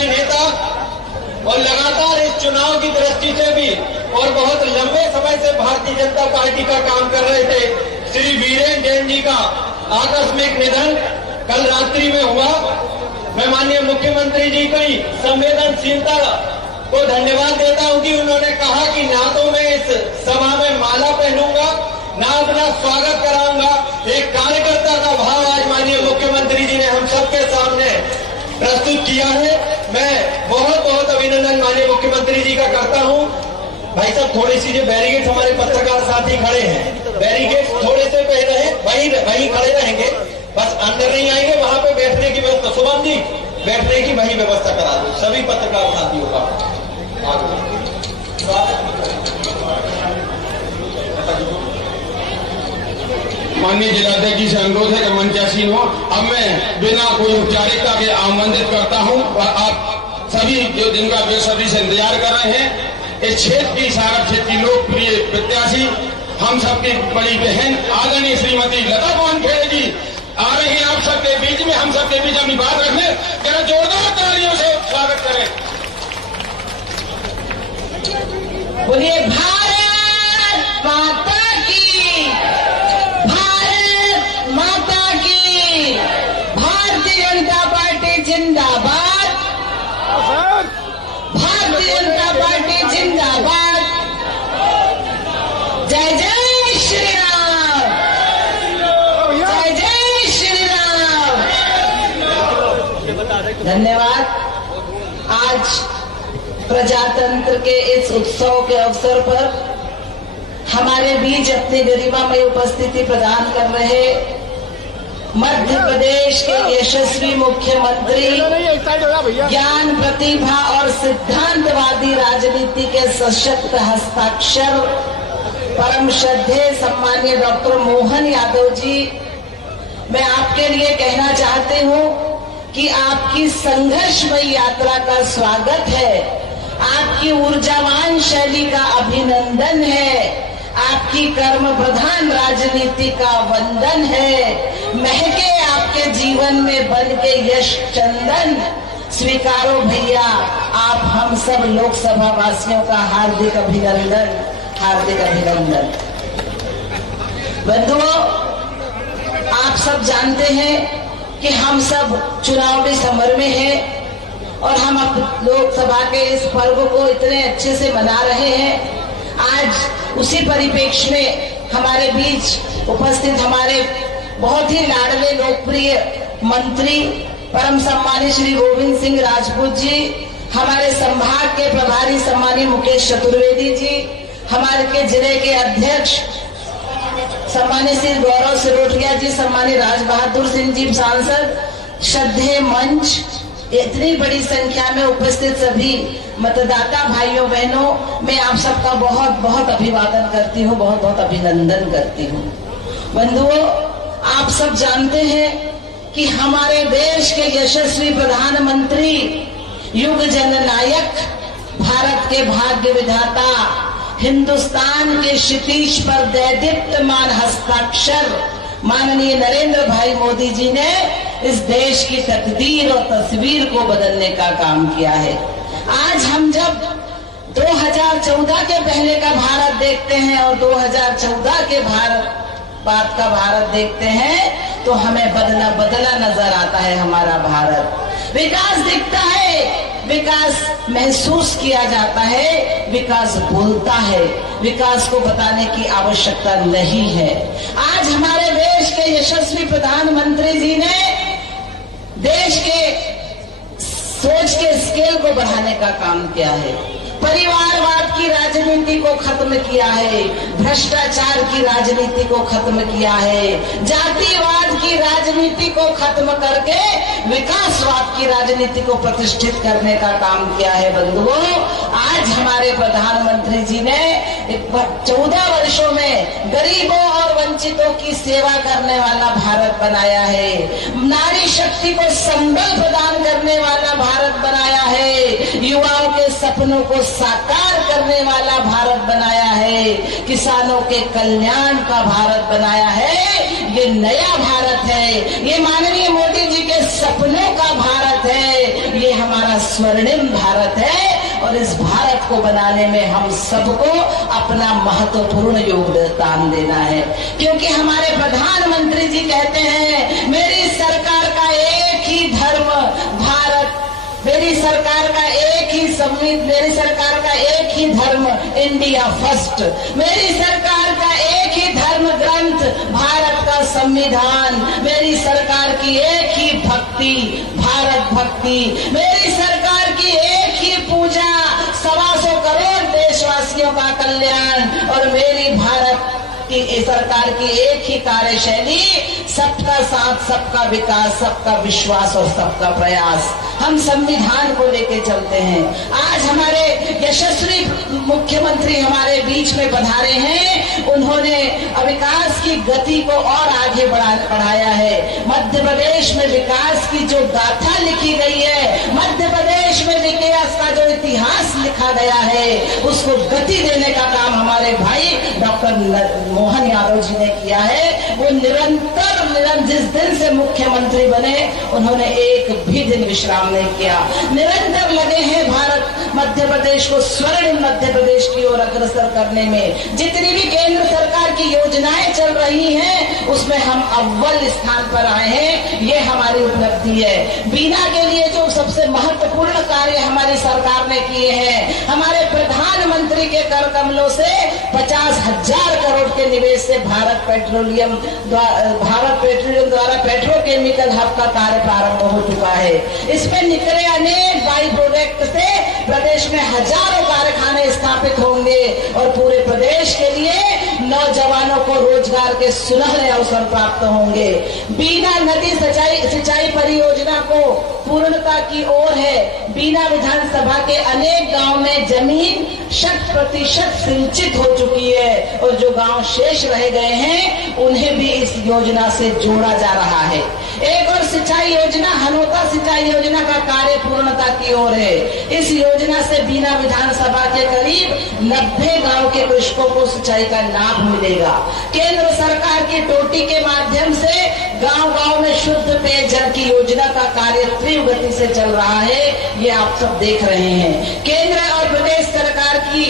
वरिष्ठ नेता और लगातार इस चुनाव की दृष्टि से भी और बहुत लंबे समय से भारतीय जनता पार्टी का काम कर रहे थे श्री वीरेन जैन जी का आकस्मिक निधन कल रात्रि में हुआ। मैं माननीय मुख्यमंत्री जी की संवेदनशीलता को धन्यवाद देता हूं कि उन्होंने कहा कि ना तो मैं इस सभा में माला पहनूंगा ना अपना स्वागत कराऊंगा। एक कार्यकर्ता का भाव आज माननीय मुख्यमंत्री जी ने हम सबके सामने प्रस्तुत किया है। मैं बहुत बहुत अभिनंदन माननीय मुख्यमंत्री जी का करता हूं। भाई साहब थोड़ी सी जो बैरिकेड हमारे पत्रकार साथी खड़े हैं, बैरिकेड थोड़े से पहले रहे, वही खड़े रहेंगे, बस अंदर नहीं आएंगे। वहां पे बैठने की व्यवस्था, शुभम जी बैठने की वही व्यवस्था करा दो सभी पत्रकार साथियों का। माननीय जिलाध्यक्ष जी से अनुरोध है कि मंचासीन हो। अब मैं बिना कोई औपचारिकता के आमंत्रित करता हूं और आप सभी जो जिनका बेसब्री से इंतजार कर रहे हैं, इस क्षेत्र की सागर क्षेत्र की लोकप्रिय प्रत्याशी हम सबकी बड़ी बहन आदरणीय श्रीमती लता मोहन खेड़े जी आ रही हैं आप सबके बीच में। हम सबके बीच अपनी बात रखने जरा जोरदार तालियों से स्वागत करें। बोलिए भारत माता की, भारत माता की, भारतीय जनता पार्टी जिंदाबाद, भारतीय जनता पार्टी जिंदाबाद। जय जय श्री राम, जय जय श्री राम। धन्यवाद। आज प्रजातंत्र के इस उत्सव के अवसर पर हमारे बीच अपनी गरिमामय उपस्थिति प्रदान कर रहे मध्य प्रदेश के यशस्वी मुख्यमंत्री, ज्ञान प्रतिभा और सिद्धांतवादी राजनीति के सशक्त हस्ताक्षर, परम श्रद्धेय सम्मानीय डॉक्टर मोहन यादव जी, मैं आपके लिए कहना चाहती हूं कि आपकी संघर्षमयी यात्रा का स्वागत है, आपकी ऊर्जावान शैली का अभिनंदन है, आपकी कर्म प्रधान राजनीति का वंदन है। महके आपके जीवन में बन के यश चंदन, स्वीकारो भैया आप हम सब लोकसभा वासियों का हार्दिक अभिनंदन, हार्दिक अभिनंदन। बंधुओं, आप सब जानते हैं कि हम सब चुनावी समर में हैं और हम अब लोकसभा के इस पर्व को इतने अच्छे से मना रहे हैं। आज उसी परिप्रेक्ष्य में हमारे बीच उपस्थित हमारे बहुत ही लाडले लोकप्रिय मंत्री परम सम्मानित श्री गोविंद सिंह राजपूत जी, हमारे संभाग के प्रभारी सम्मानित मुकेश चतुर्वेदी जी, हमारे के जिले के अध्यक्ष सम्मानित श्री गौरव सिरोठिया जी, सम्मानित राज बहादुर सिंह जी सांसद, श्रद्धेय मंच, इतनी बड़ी संख्या में उपस्थित सभी मतदाता भाइयों बहनों, मैं आप सबका बहुत बहुत अभिवादन करती हूँ, बहुत बहुत अभिनंदन करती हूँ। बंधुओं, आप सब जानते हैं कि हमारे देश के यशस्वी प्रधानमंत्री, युग जननायक, भारत के भाग्य विधाता, हिंदुस्तान के क्षितिज पर दैदीप्यमान हस्ताक्षर माननीय नरेंद्र भाई मोदी जी ने इस देश की तकदीर और तस्वीर को बदलने का काम किया है। आज हम जब 2014 के पहले का भारत देखते हैं और 2014 के बाद का भारत देखते हैं तो हमें बदला बदला नजर आता है हमारा भारत। विकास दिखता है, विकास महसूस किया जाता है, विकास बोलता है, विकास को बताने की आवश्यकता नहीं है। आज हमारे देश के यशस्वी प्रधानमंत्री जी ने देश के सोच के स्केल को बढ़ाने का काम किया है, परिवारवाद की राजनीति को खत्म किया है, भ्रष्टाचार की राजनीति को खत्म किया है, जातिवाद की राजनीति को खत्म करके विकासवाद की राजनीति को प्रतिष्ठित करने का काम किया है। बंधुओं, आज हमारे प्रधानमंत्री जी ने 14 वर्षों में गरीबों और वंचितों की सेवा करने वाला भारत बनाया है, नारी शक्ति को संबल प्रदान करने वाला भारत बनाया है, युवाओं के सपनों को साकार करने वाला भारत बनाया है, किसानों के कल्याण का भारत बनाया है। ये नया भारत है, ये माननीय मोदी जी के सपनों का भारत है, ये हमारा स्वर्णिम भारत है और इस भारत को बनाने में हम सबको अपना महत्वपूर्ण योगदान देना है, क्योंकि हमारे प्रधानमंत्री जी कहते हैं मेरी सरकार का एक ही धर्म भारत, मेरी सरकार का एक ही संविधान, मेरी सरकार का एक ही धर्म इंडिया फर्स्ट, मेरी सरकार का एक ही धर्म ग्रंथ भारत का संविधान, मेरी सरकार की एक ही भक्ति भारत भक्ति, मेरी सरकार की एक ही पूजा 125 करोड़ देशवासियों का कल्याण और मेरी भारत की सरकार की एक ही कार्यशैली सबका साथ, सबका विकास, सबका विश्वास और सबका प्रयास। हम संविधान को लेके चलते हैं। आज हमारे यशस्वी मुख्यमंत्री हमारे बीच में पधारे हैं, उन्होंने विकास की गति को और आगे बढ़ाया है। मध्य प्रदेश में विकास की जो गाथा लिखी गई है, मध्य प्रदेश में विकास का जो इतिहास लिखा गया है, उसको गति देने का काम हमारे भाई डॉक्टर मोहन यादव जी ने किया है। वो निरंतर जिस दिन से मुख्यमंत्री बने उन्होंने एक भी दिन विश्राम नहीं किया, निरंतर लगे हैं भारत मध्य प्रदेश को स्वर्णिम मध्य प्रदेश की ओर अग्रसर करने में। जितनी भी केंद्र सरकार की योजनाएं चल रही हैं उसमें हम अव्वल स्थान पर आए हैं, ये हमारी उपलब्धि है। बीना के लिए जो सबसे महत्वपूर्ण कार्य हमारी सरकार ने किए हैं, हमारे प्रधानमंत्री के कर कमलों से 50,000 करोड़ के निवेश से भारत पेट्रोलियम द्वारा पेट्रोकेमिकल हब का कार्य प्रारंभ हो चुका है। इसमें निकले अनेक बाई प्रोडक्ट से प्रदेश में हजारों कारखाने स्थापित होंगे और पूरे प्रदेश के लिए नौजवानों को रोजगार के सुनहरे अवसर प्राप्त होंगे। बीना नदी सिंचाई परियोजना को पूर्णता की ओर है। बीना विधानसभा के अनेक गांव में जमीन 100% सिंचित हो चुकी है और जो गांव शेष रह गए हैं उन्हें भी इस योजना से जोड़ा जा रहा है। एक और सिंचाई योजना हनोता सिंचाई योजना का कार्य पूर्णता की ओर है। इस योजना से बीना विधानसभा के करीब 90 गांव के कृषकों को सिंचाई का लाभ मिलेगा। केंद्र सरकार की टोटी के माध्यम से गांव-गांव में शुद्ध पेयजल की योजना का कार्य तीव्र गति से चल रहा है, ये आप सब देख रहे हैं। केंद्र और प्रदेश सरकार की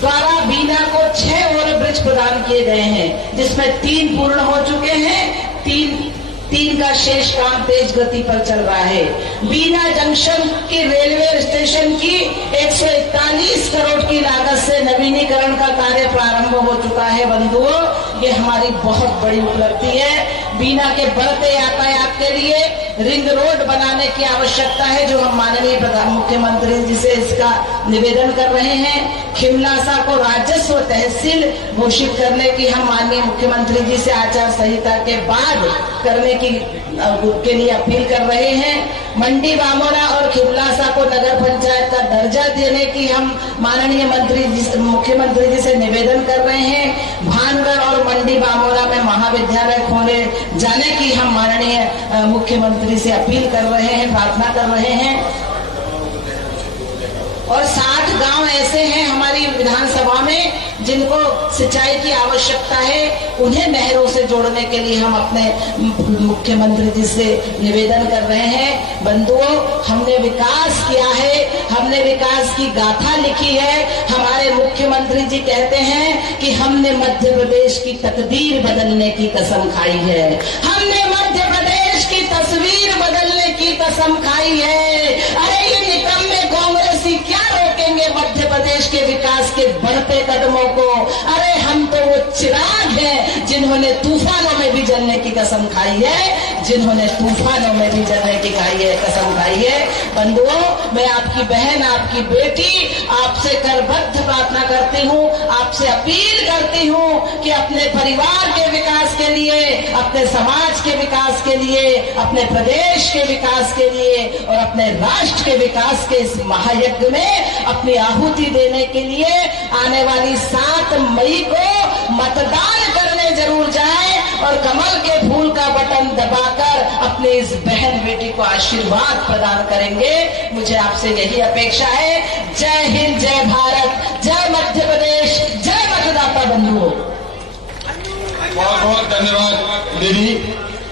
द्वारा बीना को 6 ओवरब्रिज प्रदान किए गए हैं, जिसमें 3 पूर्ण हो चुके हैं, 3 का शेष काम तेज गति पर चल रहा है। बीना जंक्शन की रेलवे स्टेशन की 141 करोड़ की लागत से नवीनीकरण का कार्य प्रारंभ हो चुका है। बंधुओं, ये हमारी बहुत बड़ी उपलब्धि है। बीना के बढ़ते यातायात के लिए रिंग रोड बनाने की आवश्यकता है, जो हम माननीय मुख्यमंत्री जी से इसका निवेदन कर रहे हैं। खिमलासा को राजस्व तहसील घोषित करने की हम माननीय मुख्यमंत्री जी से आचार संहिता के बाद करने के लिए अपील कर रहे हैं। मंडी बामोरा और खिमलासा को नगर पंचायत का दर्जा देने की हम माननीय मुख्यमंत्री जी से निवेदन कर रहे हैं। भानगढ़ और मंडी बामोरा में महाविद्यालय खोले जाने की हम माननीय मुख्यमंत्री से अपील कर रहे हैं, प्रार्थना कर रहे हैं। और 60 गांव ऐसे हैं हमारी विधानसभा में जिनको सिंचाई की आवश्यकता है, उन्हें नहरों से जोड़ने के लिए हम अपने मुख्यमंत्री जी से निवेदन कर रहे हैं। बंधुओं, हमने विकास किया है, हमने विकास की गाथा लिखी है। हमारे मुख्यमंत्री जी कहते हैं कि हमने मध्य प्रदेश की तकदीर बदलने की कसम खाई है, हमने मध्य प्रदेश की तस्वीर बदलने की कसम खाई है। अरे ये निकम्मे कांग्रेसी क्या रोकेंगे मध्य प्रदेश के विकास के बढ़ते कदमों को? अरे हम तो वो चिराग हैं जिन्होंने तूफानों में भी जलने की कसम खाई है, जिन्होंने तूफानों में भी जलने की कसम खाई है। बंधुओं, मैं आपकी बहन, आपकी बेटी, आपसे करबद्ध प्रार्थना करती हूँ, आपसे अपील करती हूँ कि अपने परिवार के विकास के लिए, अपने समाज के विकास के लिए, अपने प्रदेश के विकास के लिए और अपने राष्ट्र के विकास के इस महायज्ञ में अपनी आहुति देने के लिए आने वाली 7 मई को मतदान करने जरूर जाएं और कमल के फूल का बटन दबाकर अपने इस बहन बेटी को आशीर्वाद प्रदान करेंगे। मुझे आपसे यही अपेक्षा है। जय हिंद, जय भारत, जय मध्य प्रदेश, जय मतदाता बंधुओं। बहुत बहुत धन्यवाद दीदी।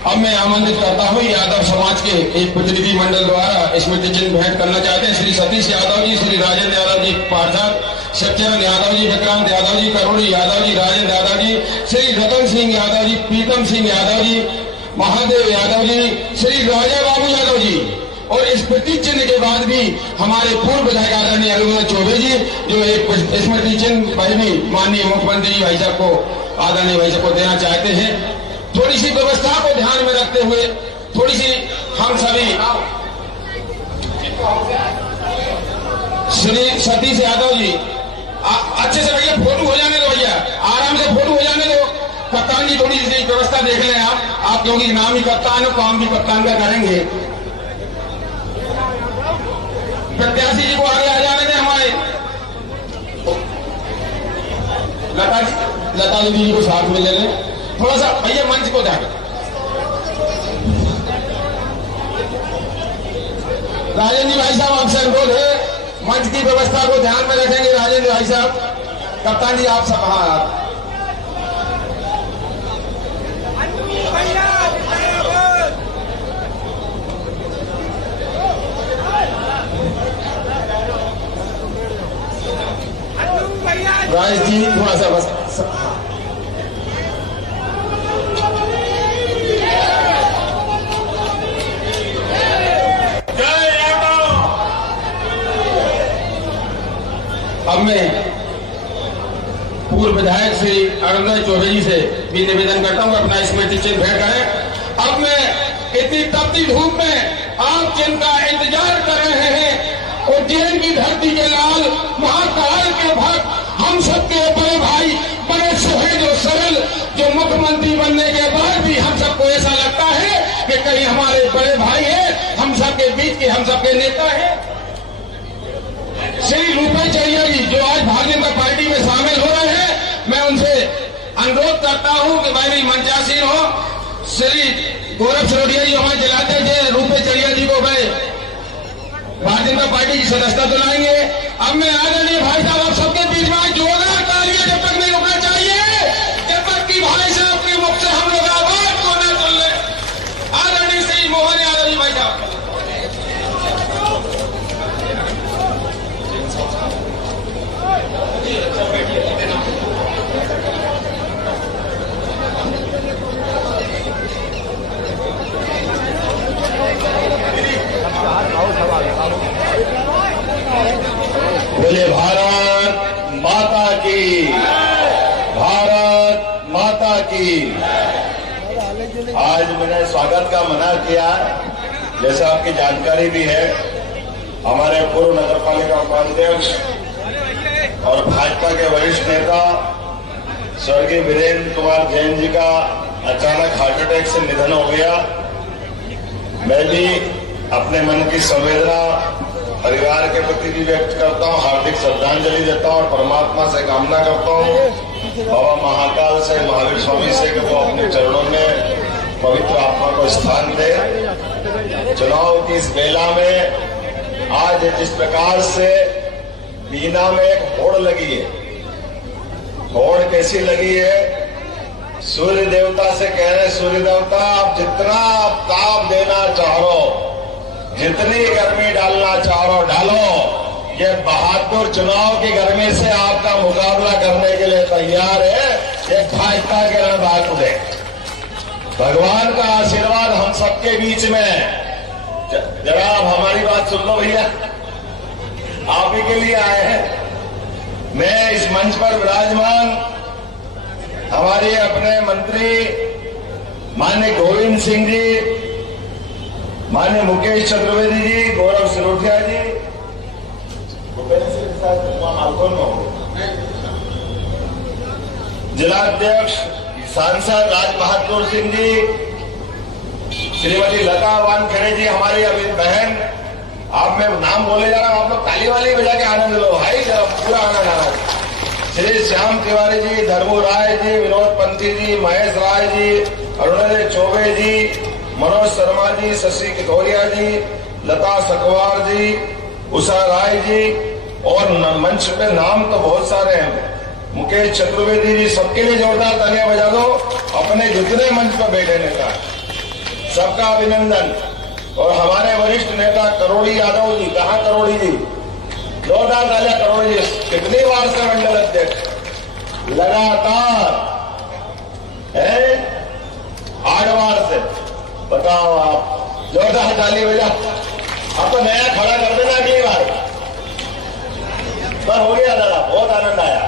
अब मैं आमंत्रित करता हूँ यादव समाज के एक प्रतिनिधि मंडल द्वारा स्मृति चिन्ह भेंट करना चाहते हैं श्री सतीश यादव जी, श्री राजेंद्र यादव जी पार्षद, शिवचरण यादव जी, विक्रांत यादव जी, करोड़ी यादव जी, राजेंद्र यादव जी, श्री रतन सिंह यादव जी, प्रीतम सिंह यादव जी, महादेव यादव जी, श्री राजा बाबू यादव जी। और इस प्रतीक चिन्ह के बाद भी हमारे पूर्व विधायक आदरणीय अरुण चौबे जी जो एक स्मृति चिन्ह भाई भी माननीय मुख्यमंत्री भाई साहब को आदरणीय भाई साहब को देना चाहते हैं। थोड़ी सी व्यवस्था को ध्यान में रखते हुए थोड़ी सी हम सभी श्री सतीश यादव जी अच्छे से भैया फोटो हो जाने दो, भैया आराम से फोटो हो जाने दो। कप्तान जी थोड़ी सी व्यवस्था देख लें आप क्योंकि नाम ही कप्तान हो, काम भी कप्तान का करेंगे। प्रत्याशी जी को आगे आ जाने दें हमारे लता दीदी जी को साथ में ले लें। थोड़ा सा भैया मंच को ध्यान, राजेंद्र भाई साहब आपसे अनुरोध है मंच की व्यवस्था को ध्यान में रखेंगे। राजेंद्र भाई साहब, कप्तान जी आप सब हाँ राज जी थोड़ा सा बस अब मैं पूर्व विधायक श्री अरुण चौबे जी से भी निवेदन करता हूं अपना स्मृति चिन्ह भेंट करें। अब मैं इतनी तपती धूप में आप जिनका इंतजार कर रहे हैं उज्जैन की धरती के लाल महाकाल के भक्त हम सबके बड़े भाई, बड़े सुहेज और सरल, जो मुख्यमंत्री बनने के बाद भी हम सबको ऐसा लगता है कि कहीं हमारे बड़े भाई है, हम सबके बीच के हम सबके नेता है, श्री रूपेश चरिया जी जो आज भारतीय जनता पार्टी में शामिल हो रहे हैं। मैं उनसे अनुरोध करता हूं कि भाई मंचासीन हो। श्री गौरव सरोडिया जी हमारे जिलाध्यक्ष है, रूपेश चरिया जी को गए भारतीय जनता पार्टी की सदस्यता दिलाएंगे। अब मैं आदरणीय भाई साहब आप सबके बीच में जोरदार तालियां जब तक नहीं रुकना चाहिए जब तक कि भाई साहब के मुख से हम लोग आवाज को न सुन ले। आदरणीय श्री मोहन यादव जी भाई साहब। बोले भारत माता की, भारत माता की। आज मैंने स्वागत का मना किया, जैसे आपकी जानकारी भी है हमारे पूर्व नगर पालिका उपाध्यक्ष और भाजपा के वरिष्ठ नेता स्वर्गीय वीरेंद्र कुमार जैन जी का अचानक हार्ट अटैक से निधन हो गया। मैं भी अपने मन की संवेदना परिवार के प्रति भी व्यक्त करता हूं, हार्दिक श्रद्धांजलि देता हूं और परमात्मा से कामना करता हूं, बाबा महाकाल से, महावीर स्वामी से कि वो अपने चरणों में पवित्र आत्मा को स्थान दे। चुनाव की इस बेला में आज जिस प्रकार से बीना में एक होड़ लगी है, होड़ कैसी लगी है? सूर्य देवता से कह रहे सूर्य देवता आप जितना ताप देना चाहो, जितनी गर्मी डालना चाहो डालो, ये बहादुर चुनाव की गर्मी से आपका मुकाबला करने के लिए तैयार है। ये भाजपा के रण बाकुले, भगवान का आशीर्वाद हम सबके बीच में। जरा आप हमारी बात सुन लो भैया, आप ही के लिए आए हैं। मैं इस मंच पर विराजमान हमारे अपने मंत्री माननीय गोविंद सिंह जी, माननीय मुकेश चतुर्वेदी जी, गौरव सिरोठिया जी, जिलाध्यक्ष सांसद राज बहादुर सिंह जी, श्रीमती लता वानखेड़े जी हमारी अभी बहन, आप मैं नाम बोले जा रहा हूं, आप लोग ताली वाली बजा के आनंद लो भाई, पूरा आनंद आ रहा है। श्री श्याम तिवारी जी, धर्मू राय जी, विनोद पंथी जी, महेश राय जी, अरुणोदय चौबे जी, मनोज शर्मा जी, शशि किथोरिया जी, लता सकवार जी, उषा राय जी और मंच पे नाम तो बहुत सारे हैं, मुकेश चतुर्वेदी जी, सबके लिए जोरदार तालियां बजा दो। अपने जितने मंच पर बैठे नेता सबका अभिनंदन। और हमारे वरिष्ठ नेता करोड़ी यादव जी, कहाँ करोड़ी जी, जोरदार तालियां करोड़ी जी, कितनी बार से मंडल अध्यक्ष लगातार है, 8 बार से। बताओ आप, जोरदार ताली बजा। अब तो नया खड़ा कर देना अगली बार। पर हो गया दादा, बहुत आनंद आया,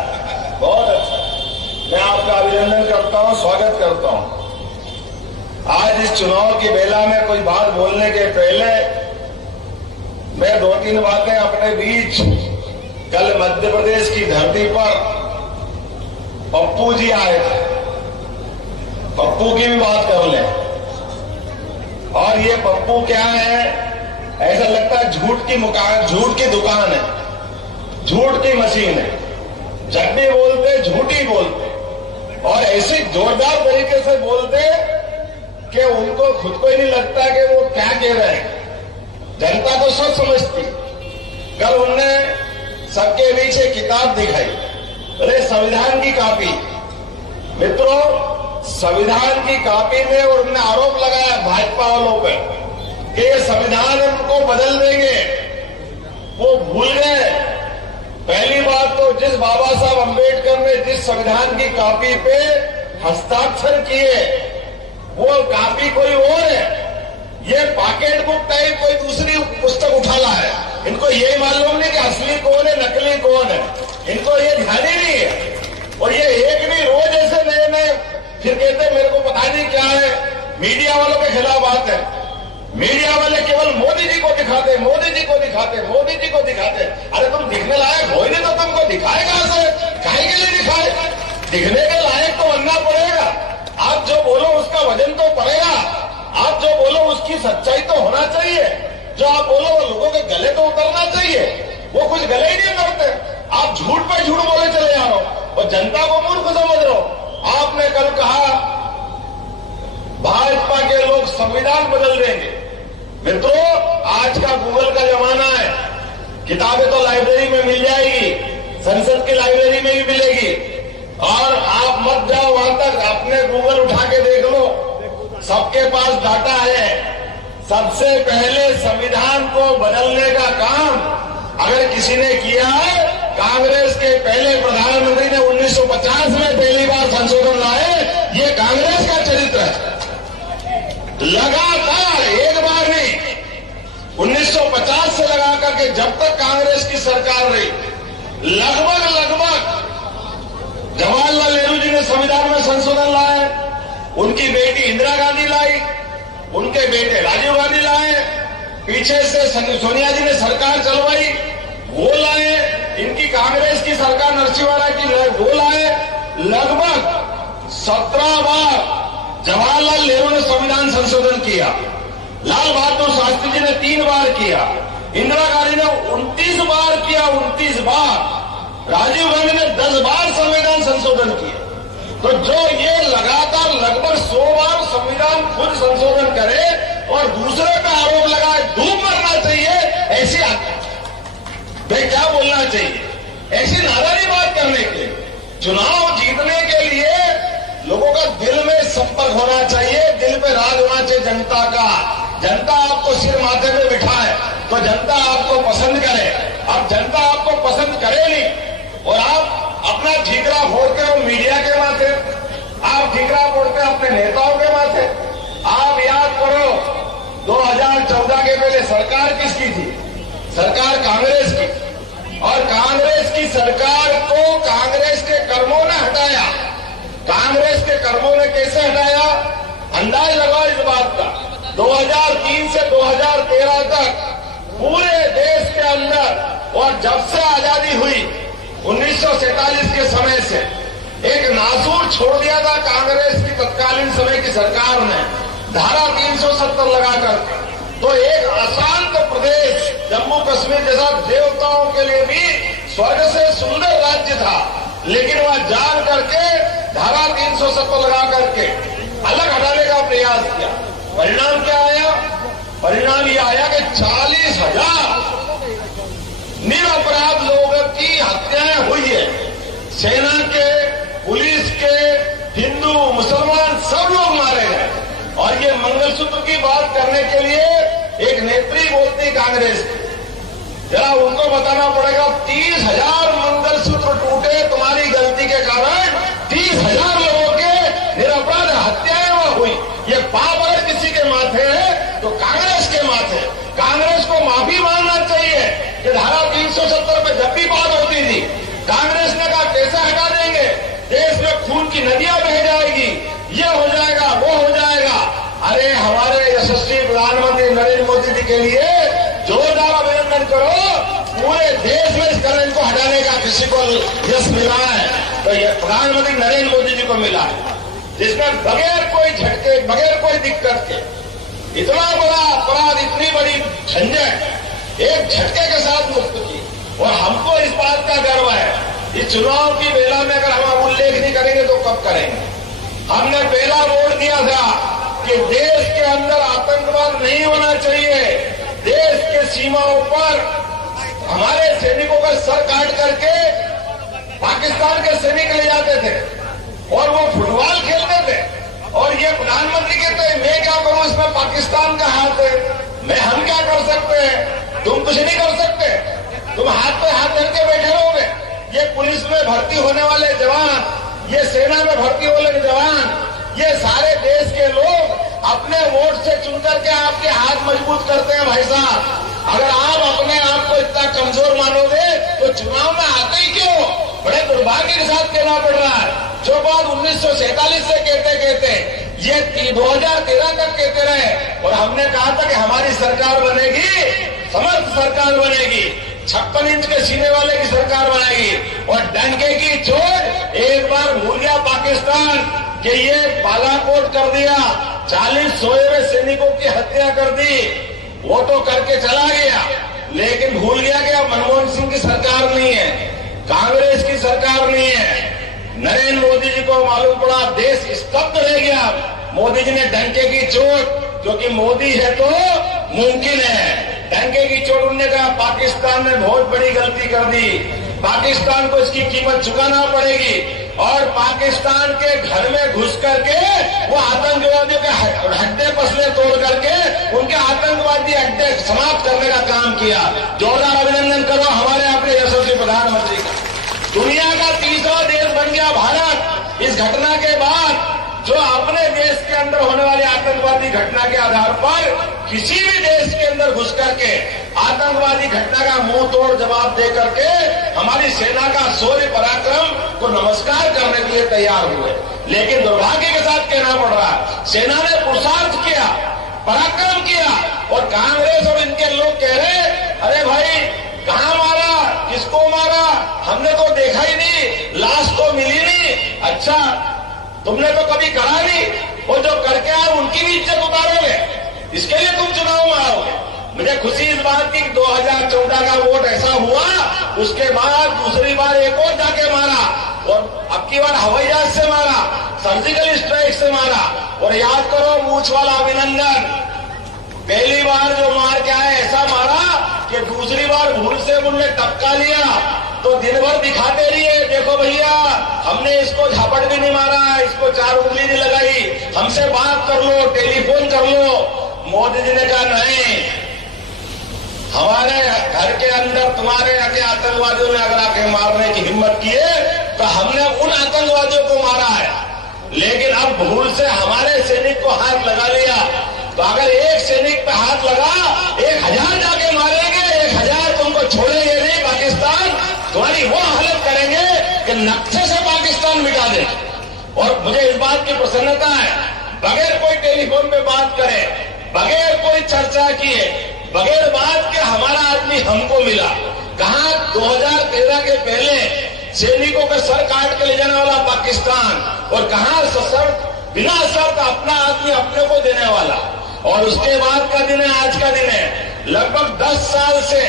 बहुत अच्छा। मैं आपका अभिनंदन करता हूं, स्वागत करता हूं। आज इस चुनाव की बेला में कोई बात बोलने के पहले मैं 2-3 बातें अपने बीच, कल मध्य प्रदेश की धरती पर पप्पू जी आए थे, पप्पू की भी बात कर लें। और ये पप्पू क्या है, ऐसा लगता है झूठ की दुकान है, झूठ की मशीन है। जब भी बोलते झूठ ही बोलते, और ऐसे जोरदार तरीके से बोलते कि उनको खुद को ही नहीं लगता कि वो क्या कह रहे हैं। जनता तो सब समझती। कल उनने सबके बीच एक किताब दिखाई, अरे संविधान की कॉपी। मित्रों, संविधान की कॉपी में उन्होंने आरोप लगाया भाजपा वालों पर कि ये संविधान उनको बदल देंगे। वो भूल गए, पहली बात तो जिस बाबा साहब अम्बेडकर ने जिस संविधान की कॉपी पे हस्ताक्षर किए, वो कॉपी कोई और है। ये पॉकेट बुक टाइप कोई दूसरी पुस्तक उठा ला है। इनको ये मालूम नहीं कि असली कौन है, नकली कौन है। इनको ये ध्यान ही नहीं है। और ये एक नहीं, रोज ऐसे नए नए फिर कहते मेरे को पता नहीं क्या है। मीडिया वालों के खिलाफ बात है। मीडिया वाले केवल मोदी जी को दिखाते, मोदी जी को दिखाते, मोदी जी को दिखाते। अरे तुम दिखने लायक हो ही नहीं तो तुमको दिखाए कहां से, काहे के लिए दिखाए? दिखने के लायक तो बनना पड़ेगा। आप जो बोलो उसका वजन तो पड़ेगा। आप जो बोलो उसकी सच्चाई तो होना चाहिए। जो आप बोलो वो लोगों के गले तो उतरना चाहिए। वो कुछ गले ही नहीं करते। आप झूठ पे झूठ बोले चले जा रहे हो और जनता को मूर्ख समझ रहे हो। आपने कल कहा भाजपा के लोग संविधान बदल देंगे। मित्रों, आज का गूगल का जमाना है। किताबें तो लाइब्रेरी में मिल जाएगी, संसद की लाइब्रेरी में भी मिलेगी। और आप मत जाओ वहां तक, अपने गूगल उठा के देख लो, सबके पास डाटा है। सबसे पहले संविधान को बदलने का काम अगर किसी ने किया है, कांग्रेस के पहले प्रधानमंत्री ने 1950 में पहली बार संशोधन लाए। ये कांग्रेस का चरित्र है। लगातार एक बार नहीं, 1950 से लगाकर के जब तक कांग्रेस की सरकार रही, लगभग जवाहरलाल नेहरू जी ने संविधान में संशोधन लाए, उनकी बेटी इंदिरा गांधी लाई, उनके बेटे राजीव गांधी लाए, पीछे से सोनिया जी ने सरकार चलवाई, वो लाए, इनकी कांग्रेस की सरकार नरसिम्हा की वो लाए। लगभग 17 बार जवाहरलाल नेहरू ने संविधान संशोधन किया, लाल बहादुर शास्त्री जी ने 3 बार किया, इंदिरा गांधी ने 29 बार किया, 29 बार, राजीव गांधी ने 10 बार संविधान संशोधन किया। तो जो ये लगातार लगभग 100 बार संविधान खुद संशोधन करे और दूसरे पे आरोप लगाए, धूप मरना चाहिए, ऐसी भाई क्या बोलना चाहिए, ऐसी नादानी बात करने के लिए। चुनाव जीतने के लिए लोगों का दिल में संपर्क होना चाहिए, दिल पे राज होना चाहिए जनता का। जनता आपको सिर माथे पे बिठाए तो जनता आपको पसंद करे। अब जनता आपको पसंद करे नहीं और आप अपना ठीकरा फोड़ते हो मीडिया के माथे, आप ठीकरा फोड़ते हो अपने नेताओं के माथे। आप याद करो 2014 के पहले सरकार किसकी थी? सरकार कांग्रेस की। और कांग्रेस की सरकार को कांग्रेस के कर्मों ने हटाया। कांग्रेस के कर्मों ने कैसे हटाया? अंदाज लगाओ इस बात का। 2003 से 2013 तक पूरे देश के अंदर और जब से आजादी हुई 1947 के समय से एक नासूर छोड़ दिया था कांग्रेस की तत्कालीन समय की सरकार ने, धारा 370 लगाकर। तो एक अशांत प्रदेश जम्मू कश्मीर जैसा देवताओं के लिए भी स्वर्ग से सुंदर राज्य था, लेकिन वह जान करके धारा 370 लगा करके अलग हटाने का प्रयास किया। परिणाम क्या आया? परिणाम यह आया कि 40,000 निरपराध लोगों की हत्याएं हुई है। सेना के, पुलिस के, हिंदू मुसलमान सब लोग मारे गए। और ये मंगलसूत्र की बात करने के लिए एक नेत्री बोलती कांग्रेस, जरा उनको बताना पड़ेगा 30,000 मंगलसूत्र टूटे तुम्हारी गलती के कारण, 30,000 लोगों के निरपराध हत्याएं हुई। ये पाप अगर किसी के माथे है तो कांग्रेस के माथे। कांग्रेस को माफी मांगना चाहिए कि धारा 370 पे जब भी बात होती थी कांग्रेस ने कहा कैसे हटा देंगे, देश में खून की नदियां बह जाएगी, ये हो जाएगा वो हो जाएगा। अरे हमारे यशस्वी प्रधानमंत्री नरेंद्र मोदी जी के लिए जोरदार अभिनंदन करो। पूरे देश में इस कलंक को हटाने का किसी को यश मिला है तो ये प्रधानमंत्री नरेंद्र मोदी जी को मिला है, जिसमें बगैर कोई झटके बगैर कोई दिक्कत के इतना बड़ा अपराध, इतनी बड़ी झंझट एक झटके के साथ मुक्त की। और हमको इस बात का गर्व है, इस चुनाव की बेला में अगर हम उल्लेख नहीं करेंगे तो कब करेंगे। हमने पहला वोट दिया था कि देश के अंदर आतंकवाद नहीं होना चाहिए, देश के सीमाओं पर हमारे सैनिकों का सर काट करके पाकिस्तान के सैनिक ले जाते थे और वो फुटबॉल खेलते थे। और ये प्रधानमंत्री कहते हैं मैं क्या करूं, इसमें पाकिस्तान का हाथ है, हम क्या कर सकते हैं, तुम कुछ नहीं कर सकते, तुम हाथ पे हाथ धर के बैठे रहोगे। ये पुलिस में भर्ती होने वाले जवान, ये सेना में भर्ती होने वाले जवान, ये सारे देश के लोग अपने वोट से चुन करके आपके हाथ मजबूत करते हैं। भाई साहब, अगर आप अपने आप को इतना कमजोर मानोगे तो चुनाव में आते ही क्यों? बड़े दुर्भाग्य के साथ कहना पड़ रहा है। जो बात 1947 से कहते ये 2013 तक कहते रहे और हमने कहा था कि हमारी सरकार बनेगी, समर्थ सरकार बनेगी, 56 इंच के सीने वाले की सरकार बनेगी। और डंके की चोट एक बार भूल गया पाकिस्तान कि ये बालाकोट कर दिया, 40 सोए हुए सैनिकों की हत्या कर दी, वो तो करके चला गया, लेकिन भूल गया कि अब मनमोहन सिंह की सरकार नहीं है, कांग्रेस की सरकार नहीं है। नरेंद्र मोदी जी को मालूम पड़ा, देश स्तब्ध रह गया। मोदी जी ने डंके की चोट, क्योंकि मोदी है तो मुमकिन है, डंके की चोट उन्होंने कहा पाकिस्तान ने बहुत बड़ी गलती कर दी, पाकिस्तान को इसकी कीमत चुकाना पड़ेगी। और पाकिस्तान के घर में घुस करके वो आतंकवादियों के हड्डे पसले तोड़ करके उनके आतंकवादी अड्डे समाप्त करने का काम किया। जोरदार अभिनंदन करो हमारे अपने यशस्वी प्रधानमंत्री का। दुनिया का तीसरा देश बन गया भारत इस घटना के बाद, जो अपने देश के अंदर होने वाली आतंकवादी घटना के आधार पर किसी भी देश के अंदर घुस करके आतंकवादी घटना का मुंह तोड़ जवाब दे करके हमारी सेना का शौर्य पराक्रम को नमस्कार करने के लिए तैयार हुए। लेकिन दुर्भाग्य के साथ कहना पड़ रहा है, सेना ने पुरुषार्थ किया, पराक्रम किया, और कांग्रेस और इनके लोग कह रहे अरे भाई कहां मारा, किसको मारा, हमने तो देखा ही नहीं, लाश तो मिली नहीं। अच्छा, तुमने तो कभी करा नहीं, और जो करके आए उनकी भी इज्जत उतारोगे, इसके लिए तुम चुनाव में आओगे। मुझे खुशी इस बात की 2014 का वोट ऐसा हुआ, उसके बाद दूसरी बार एक और जाके मारा, और अब की बार हवाई जहाज से मारा, सर्जिकल स्ट्राइक से मारा। और याद करो मूछ वाला अभिनंदन, पहली बार जो मार के आए ऐसा मारा कि दूसरी बार भूल से उनने टपका लिया तो दिन भर दिखाते रहिए, देखो भैया हमने इसको झापट भी नहीं मारा, इसको 4 उंगली नहीं लगाई, हमसे बात कर लो, टेलीफोन कर लो। मोदी जी ने कहा नहीं, हमारे घर के अंदर तुम्हारे आके आतंकवादियों ने अगर आके मारने की हिम्मत की है तो हमने उन आतंकवादियों को मारा है, लेकिन अब भूल से हमारे सैनिक को हाथ लगा लिया तो अगर एक सैनिक पे हाथ लगा 1000 जाके मारेंगे, 1000 तुमको छोड़ेंगे नहीं। पाकिस्तान तुम्हारी वो हालत करेंगे कि नक्शे से पाकिस्तान मिटा दे। और मुझे इस बात की प्रसन्नता है, बगैर कोई टेलीफोन पे बात करे, बगैर कोई चर्चा किए, बगैर बात के हमारा आदमी हमको मिला। कहा 2013 के पहले सैनिकों के सर काट के ले जाने वाला पाकिस्तान, और कहा सशर्त बिना शर्त अपना आदमी अपने को देने वाला। और उसके बाद का दिन है, आज का दिन है, लगभग 10 साल से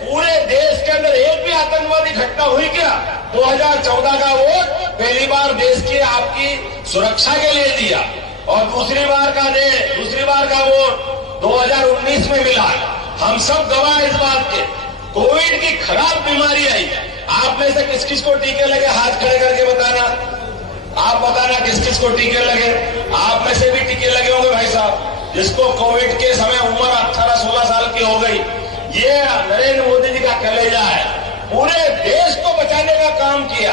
पूरे देश के अंदर एक भी आतंकवादी घटना हुई क्या? 2014 का वोट पहली बार देश की आपकी सुरक्षा के लिए दिया, और दूसरी बार का वोट 2019 में मिला। हम सब गवाह इस बात के, कोविड की खराब बीमारी आई, आप में से किस किस को टीके लगे, हाथ खड़े करके बताना, आप बताना किस किस को टीके लगे। आप में से भी टीके लगे होंगे भाई साहब। जिसको कोविड के समय उम्र 18-16 साल की हो गई, ये नरेंद्र मोदी जी का कलेजा है। पूरे देश को बचाने का काम किया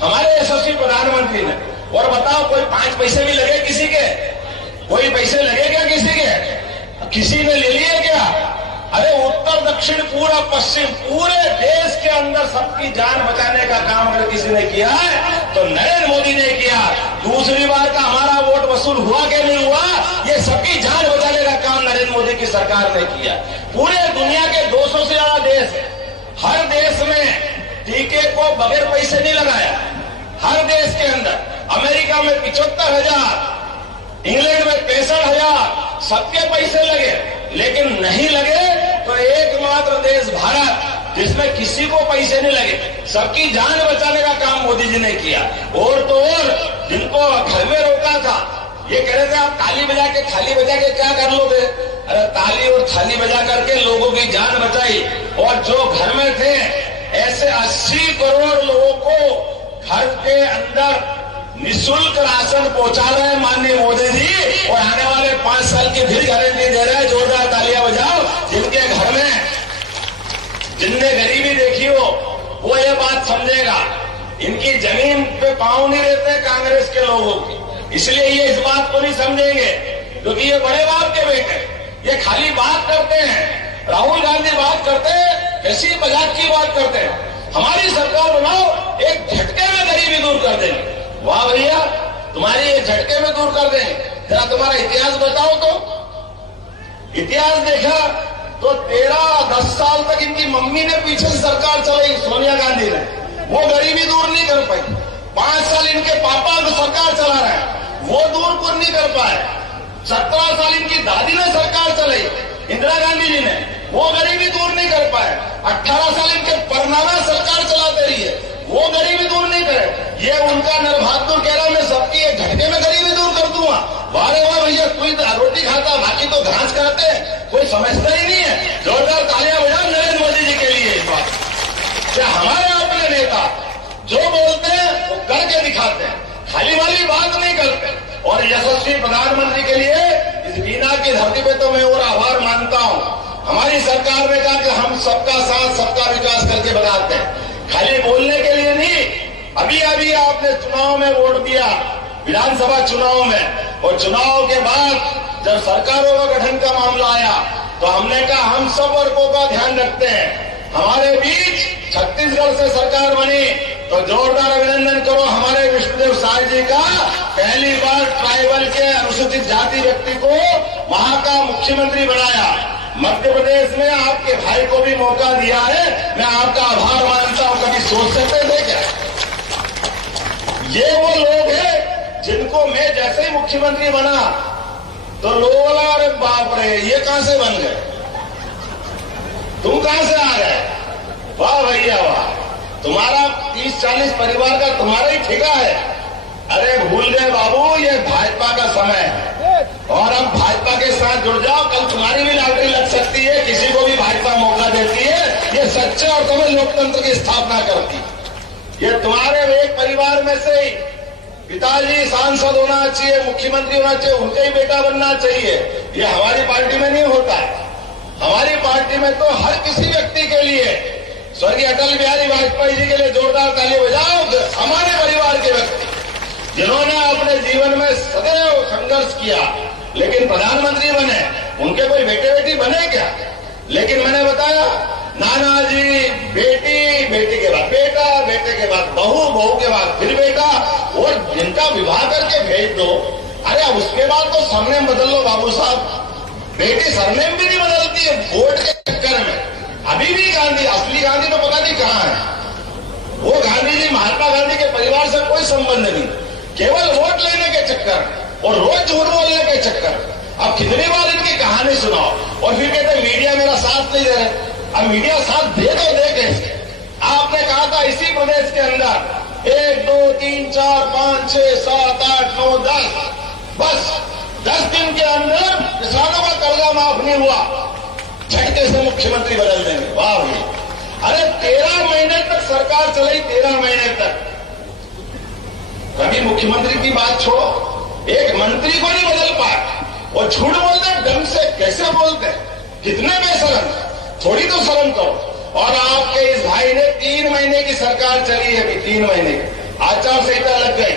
हमारे यशस्वी प्रधानमंत्री ने। और बताओ, कोई 5 पैसे भी लगे किसी के? कोई पैसे लगे क्या किसी के? किसी ने ले लिए क्या? अरे उत्तर दक्षिण पूरा पश्चिम पूरे देश के अंदर सबकी जान बचाने का काम अगर किसी ने किया है तो नरेंद्र मोदी ने किया। दूसरी बार का हमारा वोट वसूल हुआ कि नहीं हुआ, ये सबकी जान बचाने का काम नरेंद्र मोदी की सरकार ने किया। पूरे दुनिया के 200 से ज्यादा देश है, हर देश में टीके को बगैर पैसे नहीं लगाया। हर देश के अंदर, अमेरिका में 75,000, इंग्लैंड में 65,000, सबके पैसे लगे। लेकिन नहीं लगे तो एकमात्र देश भारत, जिसमें किसी को पैसे नहीं लगे, सबकी जान बचाने का काम मोदी जी ने किया। और तो और जिनको घर में रोका था, ये कह रहे थे आप ताली बजा के क्या कर लोगे? अरे ताली और थाली बजा करके लोगों की जान बचाई। और जो घर में थे ऐसे 80 करोड़ लोगों को घर के अंदर निःशुल्क राशन पहुंचा रहे हैं माननीय मोदी जी। और आने वाले 5 साल की फिर गारंटी दे रहे हैं। जोरदार तालियां बजाओ जिनके घर में, जिनने गरीबी देखी हो वो ये बात समझेगा। इनकी जमीन पे पांव नहीं रहते कांग्रेस के लोगों की, इसलिए ये इस बात को नहीं समझेंगे, क्योंकि ये बड़े बाप के बेटे, ये खाली बात करते हैं। राहुल गांधी बात करते हैं, ऐसी मजाक की बात करते हैं। हमारी सरकार बनाओ, एक झटके में गरीबी दूर कर देंगे। वाह भैया, तुम्हारी ये झटके में दूर कर दें। जरा तुम्हारा इतिहास बताओ तो। इतिहास देखा तो 13-10 साल तक इनकी मम्मी ने पीछे से सरकार चलाई, सोनिया गांधी ने, वो गरीबी दूर नहीं कर पाई। 5 साल इनके पापा तो सरकार चला रहे हैं, वो दूर नहीं कर पाए। 17 साल इनकी दादी ने सरकार चलाई, इंदिरा गांधी जी ने, वो गरीबी दूर नहीं कर पाए। 18 साल इनके परनाना सरकार चलाते रही है, वो गरीबी दूर नहीं करे। ये उनका नरबहादुर कह रहा मैं सबकी एक झटके में गरीबी दूर कर दूंगा। वारे वाह भैया, कोई रोटी खाता, बाकी तो घास खाते हैं, कोई समझता ही नहीं है। जोरदार तालियां बजाओ नरेंद्र मोदी जी के लिए। इस बात क्या हमारे अपने नेता जो बोलते हैं वो करके दिखाते हैं, खाली वाली बात नहीं करते। और यशस्वी प्रधानमंत्री के लिए इस बीना की धरती पे तो मैं और आभार मानता हूं। हमारी सरकार ने कहा कि हम सबका साथ सबका विकास करके बनाते हैं, खाली बोलने के लिए नहीं। अभी अभी आपने चुनाव में वोट दिया, विधानसभा चुनाव में, और चुनाव के बाद जब सरकारों का गठन का मामला आया तो हमने कहा हम सब वर्गों का ध्यान रखते हैं। हमारे बीच छत्तीसगढ़ से सरकार बनी तो जोरदार अभिनंदन करो हमारे विष्णुदेव साय जी का। पहली बार ट्राइबल के अनुसूचित जाति व्यक्ति को वहां का मुख्यमंत्री बनाया। मध्य प्रदेश में आपके भाई को भी मौका दिया है, मैं आपका आभार मानता हूं। कभी सोच सकते थे क्या? ये वो लोग हैं जिनको मैं जैसे ही मुख्यमंत्री बना तो लोग बोला अरे बाप रे, ये कहां से बन गए, तुम कहां से आ गए? वाह भैया वाह, तुम्हारा 30-40 परिवार का तुम्हारा ही ठेका है। अरे भूल गए बाबू, ये भाजपा का समय है और अब भाजपा के साथ जुड़ जाओ। कल तुम्हारी भी लॉटरी लग सकती है, किसी को भी भाजपा मौका देती है। ये सच्चे और तुम्हें लोकतंत्र की स्थापना करती। ये तुम्हारे एक परिवार में से ही पिताजी सांसद होना चाहिए, मुख्यमंत्री होना चाहिए, उनका ही बेटा बनना चाहिए। ये हमारी पार्टी में नहीं होता है। हमारी पार्टी में तो हर किसी व्यक्ति के लिए, स्वर्गीय अटल बिहारी वाजपेयी जी के लिए जोरदार ताली बजाओ। हमारे परिवार के व्यक्ति जिन्होंने अपने जीवन में सदैव संघर्ष किया लेकिन प्रधानमंत्री बने, उनके कोई बेटे बेटी बने क्या? लेकिन मैंने बताया नाना जी, बेटी, बेटी के बाद बेटा, बेटे के बाद बहू, बहू के बाद फिर बेटा, और जिनका विवाह करके भेज दो। अरे अब उसके बाद तो सरनेम बदल लो बाबू साहब। बेटी सरनेम भी नहीं बदलती है वोट के चक्कर में। अभी भी गांधी, असली गांधी तो पता नहीं कहां है। वो गांधी जी महात्मा गांधी के परिवार से कोई संबंध नहीं, केवल वोट लेने के चक्कर और रोज झूठ बोलने के चक्कर। अब कितनी बार इनकी कहानी सुनाओ और फिर कहते मीडिया मेरा साथ नहीं दे रहे। अब मीडिया साथ दे तो दे कैसे? आपने कहा था इसी प्रदेश के अंदर 1, 2, 3, 4, 5, 6, 7, 8, 9, 10, बस 10 दिन के अंदर किसानों का कर्जा माफ नहीं हुआ, झटके से मुख्यमंत्री बदल देंगे। वाह भाई, अरे 13 महीने तक सरकार चलाई, 13 महीने तक। कभी मुख्यमंत्री की बात छोड़ो, एक मंत्री को नहीं बदल पाए। और झूठ बोलते हैं ढंग से, कैसे बोलते हैं, कितने बेशरम, थोड़ी तो शर्म करो। और आपके इस भाई ने 3 महीने की सरकार चली है, अभी 3 महीने की आचार संहिता लग गई।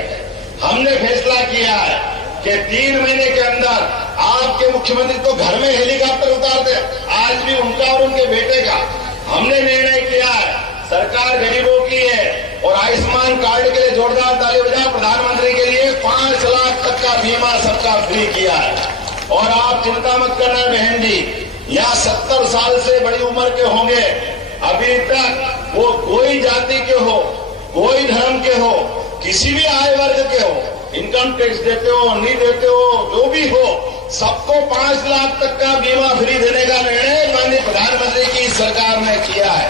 हमने फैसला किया है कि 3 महीने के अंदर आपके मुख्यमंत्री तो घर में हेलीकॉप्टर उतार दे, आज भी उनका और उनके बेटे का। हमने निर्णय किया है, सरकार गरीबों की है और आयुष्मान कार्ड के लिए जोरदार ताली बजाओ। प्रधानमंत्री के लिए 5 लाख तक का बीमा सबका फ्री किया है। और आप चिंता मत करना बहन जी, यहाँ 70 साल से बड़ी उम्र के होंगे, अभी तक वो कोई जाति के हो, कोई धर्म के हो, किसी भी आय वर्ग के हो, इनकम टैक्स देते हो नहीं देते हो, जो भी हो, सबको 5 लाख तक का बीमा फ्री देने का निर्णय माननीय प्रधानमंत्री की सरकार ने किया है।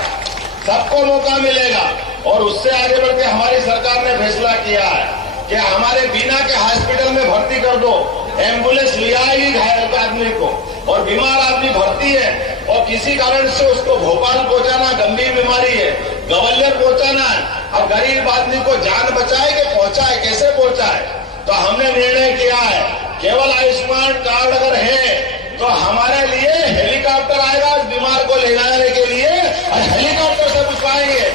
सबको मौका मिलेगा। और उससे आगे बढ़ के हमारी सरकार ने फैसला किया है कि हमारे बीना के हॉस्पिटल में भर्ती कर दो, एम्बुलेंस ले आएगी घायल आदमी को, और बीमार आदमी भर्ती है और किसी कारण से उसको भोपाल पहुंचाना, गंभीर बीमारी है, ग्वालियर पहुंचाना है, अब गरीब आदमी को जान बचाए कि पहुंचाए, कैसे पहुंचाए। तो हमने निर्णय किया है, केवल आयुष्मान कार्ड अगर है तो हमारे लिए हेलीकॉप्टर आएगा उस बीमार को ले जाने के लिए, और हेलीकॉप्टर से पूछवाएंगे।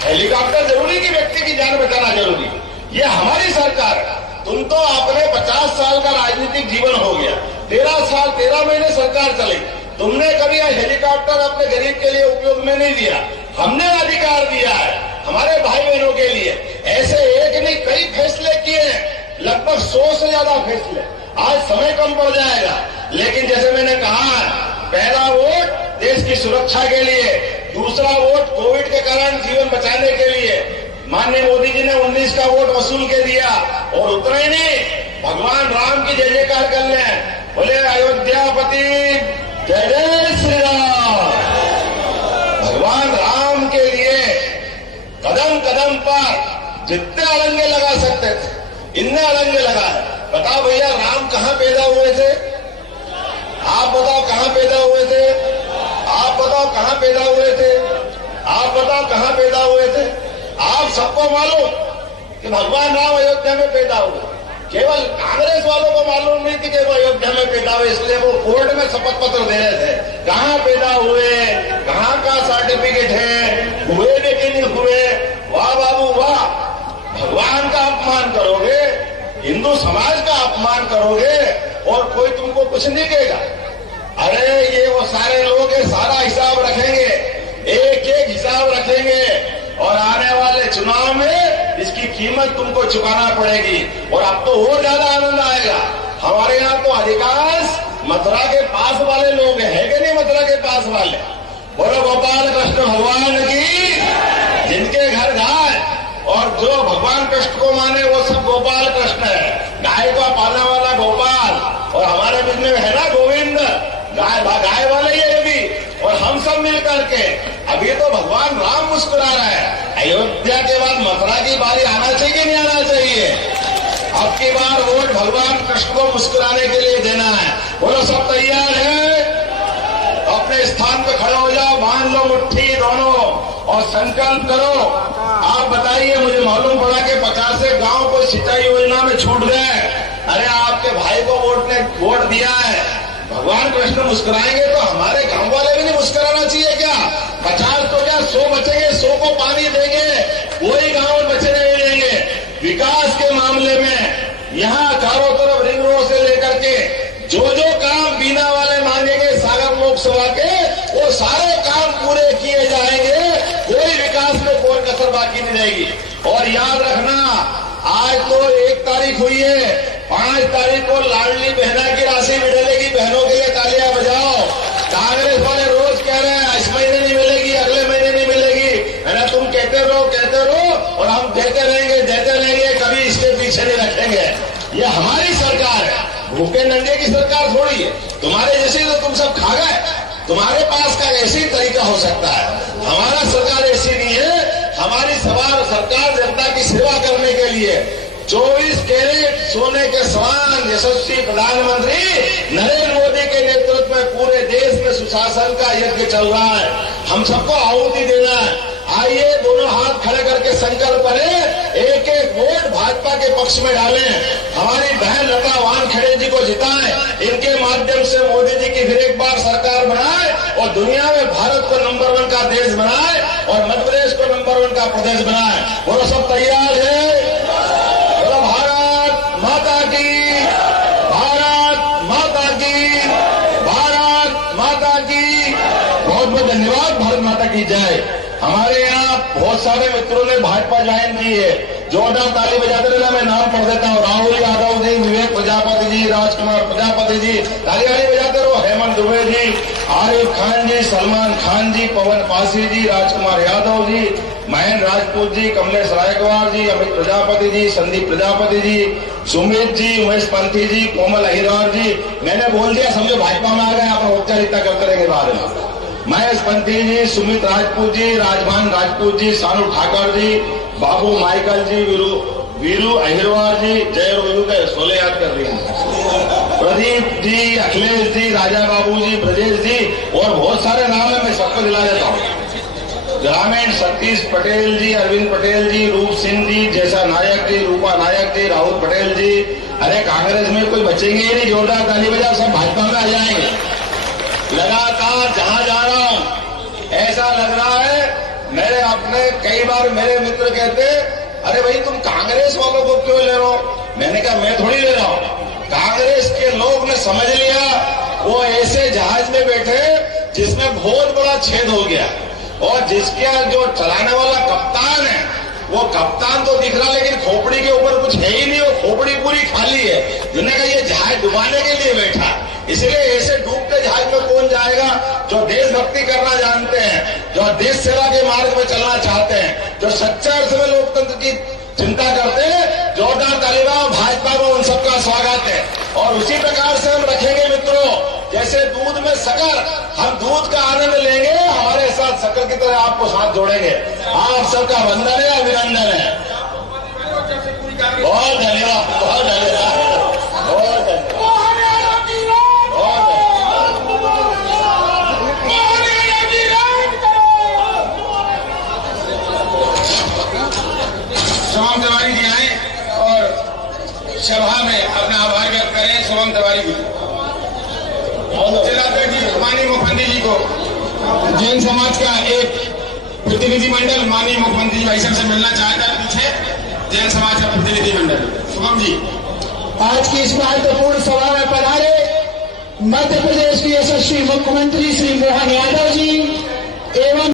हेलीकॉप्टर जरूरी कि व्यक्ति की जान बचाना जरूरी, ये हमारी सरकार है। तुम तो अपने 50 साल का राजनीतिक जीवन हो गया, 13 साल 13 महीने सरकार चली, तुमने कभी हेलीकॉप्टर अपने गरीब के लिए उपयोग में नहीं दिया। हमने अधिकार दिया है हमारे भाई बहनों के लिए। ऐसे एक नहीं कई फैसले किए हैं, लगभग 100 से ज्यादा फैसले। आज समय कम पड़ जाएगा, लेकिन जैसे मैंने कहा है, पहला वोट देश की सुरक्षा के लिए, दूसरा वोट कोविड के कारण जीवन बचाने के लिए। माननीय मोदी जी ने 19 का वोट वसूल के दिया, और उतना ही नहीं, भगवान राम की जय जयकार कर ले, बोले अयोध्यापति जय जय श्री राम। भगवान राम के लिए कदम कदम पर जितने अड़ंगे लगा सकते थे इनने अड़ंगे लगाए। बताओ भैया, राम कहां पैदा हुए थे? आप बताओ कहां पैदा हुए थे? आप बताओ कहां पैदा हुए थे? आप बताओ कहां पैदा हुए थे? आप सबको मालूम कि भगवान राम अयोध्या में पैदा हुए, केवल कांग्रेस वालों को मालूम नहीं थी कि वो अयोध्या में पैदा हुए, इसलिए वो कोर्ट में शपथ पत्र दे रहे थे। कहां पैदा हुए, कहां का सर्टिफिकेट है, हुए कि नहीं हुए? वाह बाबू वाह, भगवान का अपमान करोगे, हिंदू समाज का अपमान करोगे और कोई तुमको कुछ नहीं कहेगा। अरे ये वो सारे लोग सारा हिसाब रखेंगे, एक एक हिसाब रखेंगे, और आने वाले चुनाव में इसकी कीमत तुमको चुकाना पड़ेगी। और अब तो और ज्यादा आनंद आएगा। हमारे यहाँ तो अधिकांश मथुरा के पास वाले लोग हैं कि नहीं? मथुरा के पास वाले, बोलो गोपाल कृष्ण भगवान की, जिनके घर गाय और जो भगवान कृष्ण को माने वो सब गोपाल कृष्ण है। गाय को पालने वाला गोपाल, और हमारे बीच में है ना गोविंद, गाय वाले ये भी, और हम सब मिलकर के। अभी तो भगवान राम मुस्कुरा रहा है, अयोध्या के बाद मथुरा की बारी आना चाहिए कि नहीं आना चाहिए? अब की बार वोट भगवान कृष्ण को मुस्कुराने के लिए देना है। बोलो सब तैयार है? अपने स्थान पे खड़े हो जाओ, बांध लो मुट्ठी दोनों और संकल्प करो। आप बताइए, मुझे मालूम पड़ा कि 50 गांव को सिंचाई योजना में छूट गए। अरे आपके भाई को वोट दिया है, भगवान कृष्ण मुस्कुराएंगे तो हमारे गांव वाले भी नहीं मुस्कुराना चाहिए क्या? 50 तो क्या 100 बचेंगे, 100 को पानी देंगे, कोई गांव बचे नहीं देंगे। विकास के मामले में यहाँ चारों तरफ रिंग रोड से लेकर के जो काम बीना वाले मांगेंगे सागर लोकसभा के, वो सारे काम पूरे किए जाएंगे। कोई विकास में कोई कसर बाकी नहीं रहेगी। और याद रखना, आज तो 1 तारीख हुई है, 5 तारीख को लाडली बहना की राशि मिलेगी। बहनों के लिए तालियां बजाओ। कांग्रेस वाले रोज कह रहे हैं इस महीने नहीं मिलेगी, अगले महीने नहीं मिलेगी, है ना? तुम कहते रहो और हम देते रहेंगे, कभी इसके पीछे नहीं रखेंगे। ये हमारी सरकार है, भूखे नंगे की सरकार थोड़ी है। तुम्हारे जैसे तो तुम सब खा गए, तुम्हारे पास का ऐसे ही तरीका हो सकता है। हमारा सरकार ऐसी नहीं है। हमारी सरकार जनता की सेवा करने के लिए 24 कैरेट सोने के समान यशस्वी प्रधानमंत्री नरेंद्र मोदी के नेतृत्व में पूरे देश में सुशासन का यज्ञ चल रहा है। हम सबको आहुति देना है। आइए दोनों हाथ खड़े करके संकल्प करें, एक एक वोट भाजपा के पक्ष में डालें, हमारी बहन लता वानखेड़े जी को जिताएं, इनके माध्यम से मोदी जी की फिर एक बार सरकार बनाए और दुनिया में भारत को नंबर 1 का देश बनाए और मध्य प्रदेश को नंबर 1 का प्रदेश बनाए। बोलो सब तैयार है? बोलो भारत माता की, भारत माता की, भारत माता की। बहुत बहुत धन्यवाद। भारत माता की जय। हमारे यहाँ बहुत सारे मित्रों ने भाजपा ज्वाइन की है, जोरदार ताली बजाते रहना। मैं नाम पढ़ देता हूँ, राहुल यादव जी, विवेक प्रजापति जी, राजकुमार प्रजापति जी, ताली बजाते रहो, हेमंत दुबे जी, आरिफ खान जी, सलमान खान जी, पवन पासी जी, राजकुमार यादव जी, महेंद्र राजपूत जी, कमलेश रायकवार जी, अमित प्रजापति जी, संदीप प्रजापति जी, सुमित जी, उमेश पंथी जी, कोमल अहिरवार जी। मैंने बोल दिया, समझो भाजपा में आ गए, आप औपचारिकता करते रहेंगे बाद में। महेश पंथी जी, सुमित राजपूत जी, राजभान राजपूत जी, सानू ठाकर जी, बाबू माइकल जी, वीरू अहिरवार जी, जय वीरू के 16 याद कर रही हैं, प्रदीप जी, अखिलेश जी, राजा बाबू जी, ब्रजेश जी और बहुत सारे नाम है, मैं सबको दिला देता हूँ। ग्रामीण सतीश पटेल जी, अरविंद पटेल जी, रूप सिंह जी, जैसा नायक जी, रूपा नायक जी, राहुल पटेल जी। अरे कांग्रेस में कोई बचेंगे ही नहीं, जोरदार ताली बजाओ, सब भाजपा में आ जाएंगे। लगातार जहां जा रहा हूं ऐसा लग रहा है, मेरे अपने कई बार मेरे मित्र कहते, अरे भाई तुम कांग्रेस वालों को क्यों ले रहे हो? मैंने कहा मैं थोड़ी ले रहा हूं, कांग्रेस के लोग ने समझ लिया, वो ऐसे जहाज में बैठे जिसमें बहुत बड़ा छेद हो गया और जिसका जो चलाने वाला कप्तान है वो कप्तान तो दिख रहा लेकिन खोपड़ी के ऊपर कुछ है ही नहीं, वो खोपड़ी पूरी खाली है। जिन्होंने कहा ये जहाज डुबाने के लिए बैठा, इसलिए ऐसे डूबते जहाज में कौन जाएगा? जो देशभक्ति करना जानते हैं, जो देश सेवा के मार्ग में चलना चाहते हैं, जो सच्चे अर्थ में लोकतंत्र की चिंता करते हैं, जोरदार ताली बजाओ, भाजपा को उन सबका स्वागत है। और उसी प्रकार से हम रखेंगे मित्रों, जैसे दूध में शक्कर, हम दूध का आनंद लेंगे, हमारे साथ शक्कर की तरह आपको साथ जोड़ेंगे। आप सबका वंदन है, अभिनंदन है। बहुत धन्यवाद, बहुत धन्यवाद, बहुत धन्यवाद। शुभम तिवारी जी आए और सभा में अपना आभार व्यक्त करें। शुभम तिवारी जी, जिलाध्यक्ष जी माननीय मुख्यमंत्री जी को जैन समाज का एक प्रतिनिधिमंडल माननीय मुख्यमंत्री भाई साहब से मिलना चाहता है। पीछे जैन समाज का प्रतिनिधिमंडल। शुभम जी, आज की इस महत्वपूर्ण सभा में पधारे मध्य प्रदेश के यशस्वी मुख्यमंत्री श्री मोहन यादव जी एवं